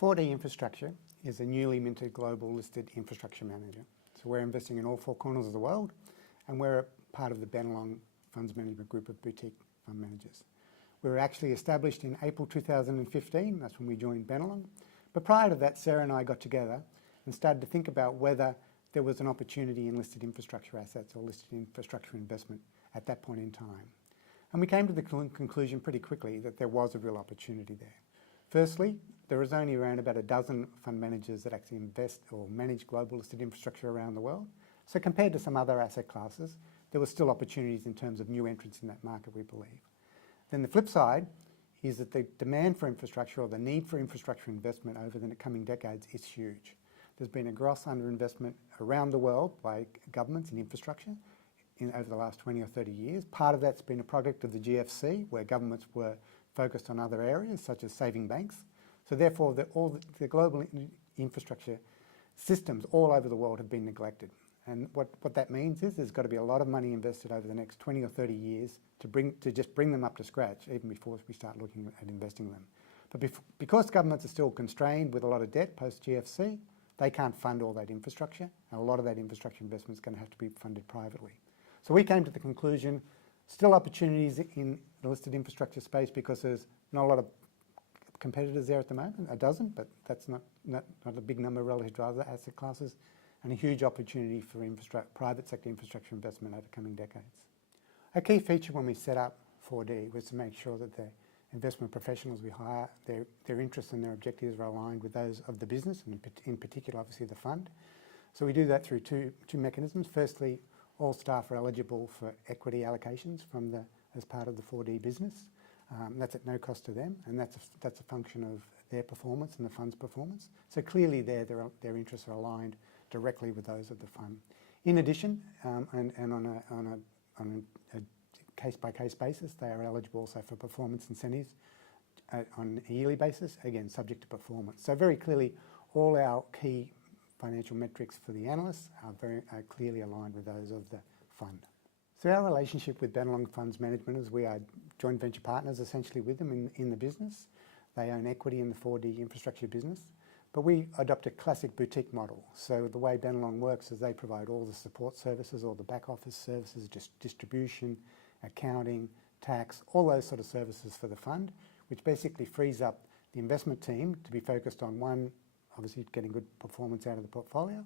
4D Infrastructure is a newly minted global listed infrastructure manager. So we're investing in all four corners of the world, and we're a part of the Bennelong Funds Management Group of boutique fund managers. We were actually established in April 2015, that's when we joined Bennelong. But prior to that, Sarah and I got together and started to think about whether there was an opportunity in listed infrastructure assets or listed infrastructure investment at that point in time. And we came to the conclusion pretty quickly that there was a real opportunity there. Firstly, there is only around about a dozen fund managers that actually invest or manage global listed infrastructure around the world. So compared to some other asset classes, there were still opportunities in terms of new entrants in that market, we believe. Then the flip side is that the demand for infrastructure or the need for infrastructure investment over the coming decades is huge. There's been a gross underinvestment around the world by governments in infrastructure over the last 20 or 30 years. Part of that's been a product of the GFC, where governments were focused on other areas, such as saving banks. So therefore, all the global infrastructure systems all over the world have been neglected. And what that means is there's got to be a lot of money invested over the next 20 or 30 years to just bring them up to scratch, even before we start looking at investing them. But because governments are still constrained with a lot of debt post-GFC, they can't fund all that infrastructure, and a lot of that infrastructure investment is going to have to be funded privately. So we came to the conclusion, still opportunities in the listed infrastructure space because there's not a lot of competitors there at the moment, a dozen, but that's not a big number relative to other asset classes, and a huge opportunity for private sector infrastructure investment over coming decades. A key feature when we set up 4D was to make sure that the investment professionals we hire, their interests and their objectives are aligned with those of the business, and in particular, obviously, the fund. So we do that through two mechanisms. Firstly, all staff are eligible for equity allocations as part of the 4D business. That's at no cost to them, and that's a function of their performance and the fund's performance. So clearly their interests are aligned directly with those of the fund. In addition, and on a case-by-case basis, they are eligible also for performance incentives on a yearly basis, again, subject to performance. So very clearly, all our key financial metrics for the analysts are clearly aligned with those of the fund. So our relationship with Bennelong Funds Management is we are joint venture partners essentially with them in the business. They own equity in the 4D infrastructure business, but we adopt a classic boutique model. So the way Bennelong works is they provide all the support services, all the back office services, just distribution, accounting, tax, all those sort of services for the fund, which basically frees up the investment team to be focused on one, obviously getting good performance out of the portfolio,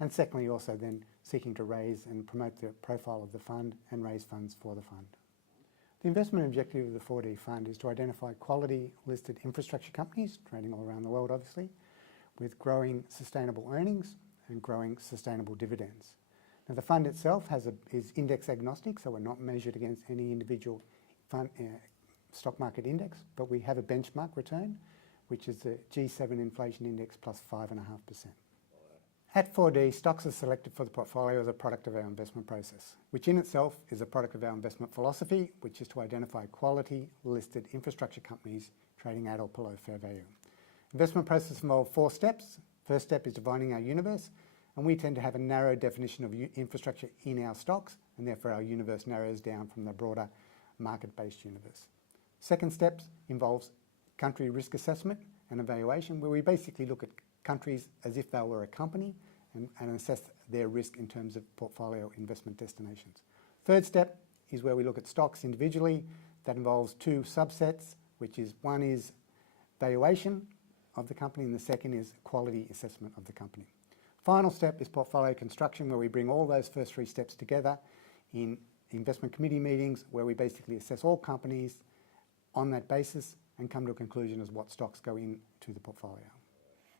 and secondly also then seeking to raise and promote the profile of the fund and raise funds for the fund. The investment objective of the 4D fund is to identify quality listed infrastructure companies, trading all around the world obviously, with growing sustainable earnings and growing sustainable dividends. Now the fund itself is index agnostic, so we're not measured against any individual fund, stock market index, but we have a benchmark return, which is the G7 inflation index plus 5.5%. At 4D, stocks are selected for the portfolio as a product of our investment process, which in itself is a product of our investment philosophy, which is to identify quality listed infrastructure companies trading at or below fair value. Investment process involves 4 steps. First step is defining our universe, and we tend to have a narrow definition of infrastructure in our stocks, and therefore our universe narrows down from the broader market-based universe. Second step involves country risk assessment and evaluation, where we basically look at countries as if they were a company and assess their risk in terms of portfolio investment destinations. Third step is where we look at stocks individually. That involves 2 subsets, which is one is valuation of the company and the second is quality assessment of the company. Final step is portfolio construction, where we bring all those first 3 steps together in investment committee meetings, where we basically assess all companies on that basis and come to a conclusion as what stocks go into the portfolio.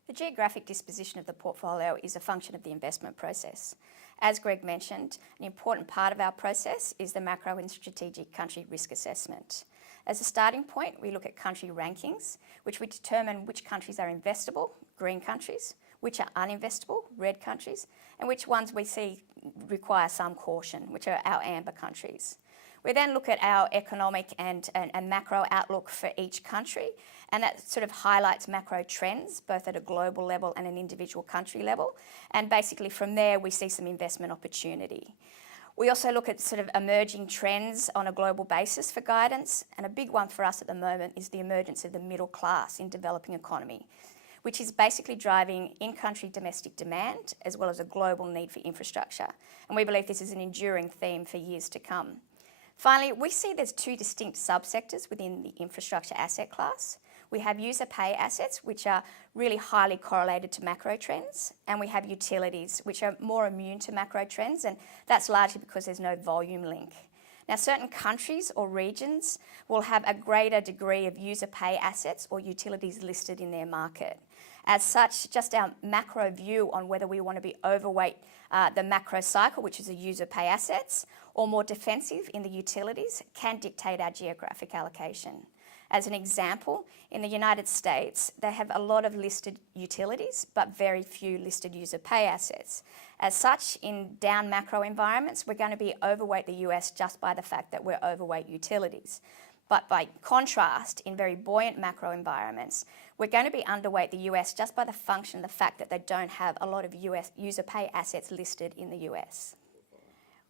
The geographic disposition of the portfolio is a function of the investment process. As Greg mentioned, an important part of our process is the macro and strategic country risk assessment. As a starting point, we look at country rankings, which we determine which countries are investable, green countries, which are uninvestable, red countries, and which ones we see require some caution, which are our amber countries. We then look at our economic and macro outlook for each country, and that sort of highlights macro trends, both at a global level and an individual country level. And basically from there, we see some investment opportunity. We also look at sort of emerging trends on a global basis for guidance, and a big one for us at the moment is the emergence of the middle class in developing economy. which is basically driving in-country domestic demand as well as a global need for infrastructure. And we believe this is an enduring theme for years to come. Finally, we see there's two distinct subsectors within the infrastructure asset class. We have user pay assets, which are really highly correlated to macro trends, and we have utilities, which are more immune to macro trends, and that's largely because there's no volume link. Now, certain countries or regions will have a greater degree of user pay assets or utilities listed in their market. As such, just our macro view on whether we want to be overweight the macro cycle, which is the user pay assets, or more defensive in the utilities, can dictate our geographic allocation. As an example, in the United States, they have a lot of listed utilities, but very few listed user pay assets. As such, in down macro environments, we're going to be overweight the US just by the fact that we're overweight utilities. But by contrast, in very buoyant macro environments, we're going to be underweight the US just by the function, the fact that they don't have a lot of US user pay assets listed in the US.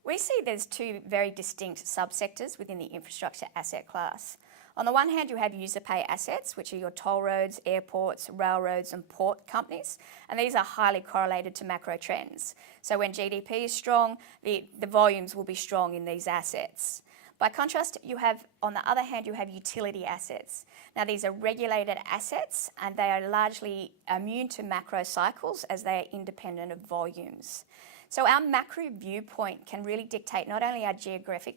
We see there's two very distinct subsectors within the infrastructure asset class. On the one hand, you have user pay assets, which are your toll roads, airports, railroads, and port companies, and these are highly correlated to macro trends. So when GDP is strong, the volumes will be strong in these assets. By contrast, on the other hand, you have utility assets. Now, these are regulated assets, and they are largely immune to macro cycles as they are independent of volumes. So our macro viewpoint can really dictate not only our geographic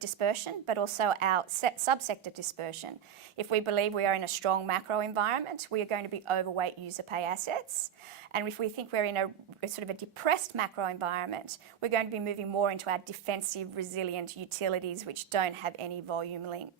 dispersion, but also our subsector dispersion. If we believe we are in a strong macro environment, we are going to be overweight user pay assets. And if we think we're in a sort of a depressed macro environment, we're going to be moving more into our defensive, resilient utilities, which don't have any volume link.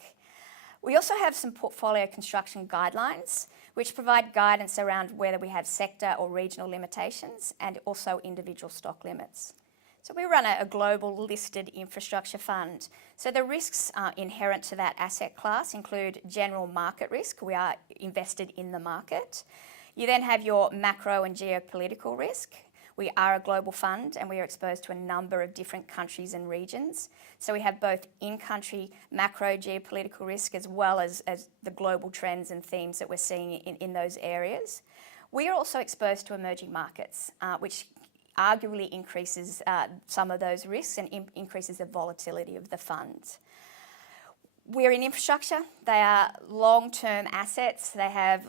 We also have some portfolio construction guidelines, which provide guidance around whether we have sector or regional limitations and also individual stock limits. So we run a global listed infrastructure fund. So the risks inherent to that asset class include general market risk. We are invested in the market. You then have your macro and geopolitical risk. We are a global fund and we are exposed to a number of different countries and regions. So we have both in-country macro geopolitical risk as well as the global trends and themes that we're seeing in those areas. We are also exposed to emerging markets, which arguably increases some of those risks and increases the volatility of the fund. We're in infrastructure. They are long-term assets. They have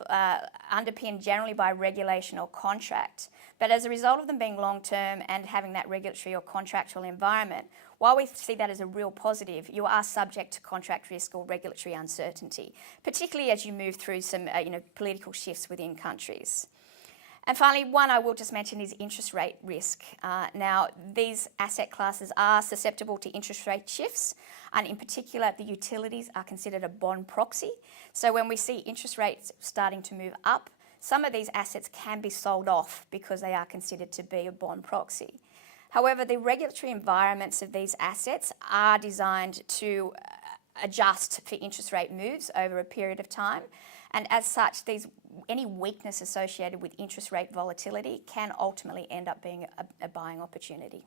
underpinned generally by regulation or contract. But as a result of them being long-term and having that regulatory or contractual environment, while we see that as a real positive, you are subject to contract risk or regulatory uncertainty, particularly as you move through some political shifts within countries. And finally, one I will just mention is interest rate risk. Now, these asset classes are susceptible to interest rate shifts, and in particular, the utilities are considered a bond proxy. So when we see interest rates starting to move up, some of these assets can be sold off because they are considered to be a bond proxy. However, the regulatory environments of these assets are designed to adjust for interest rate moves over a period of time. And as such, any weakness associated with interest rate volatility can ultimately end up being a buying opportunity.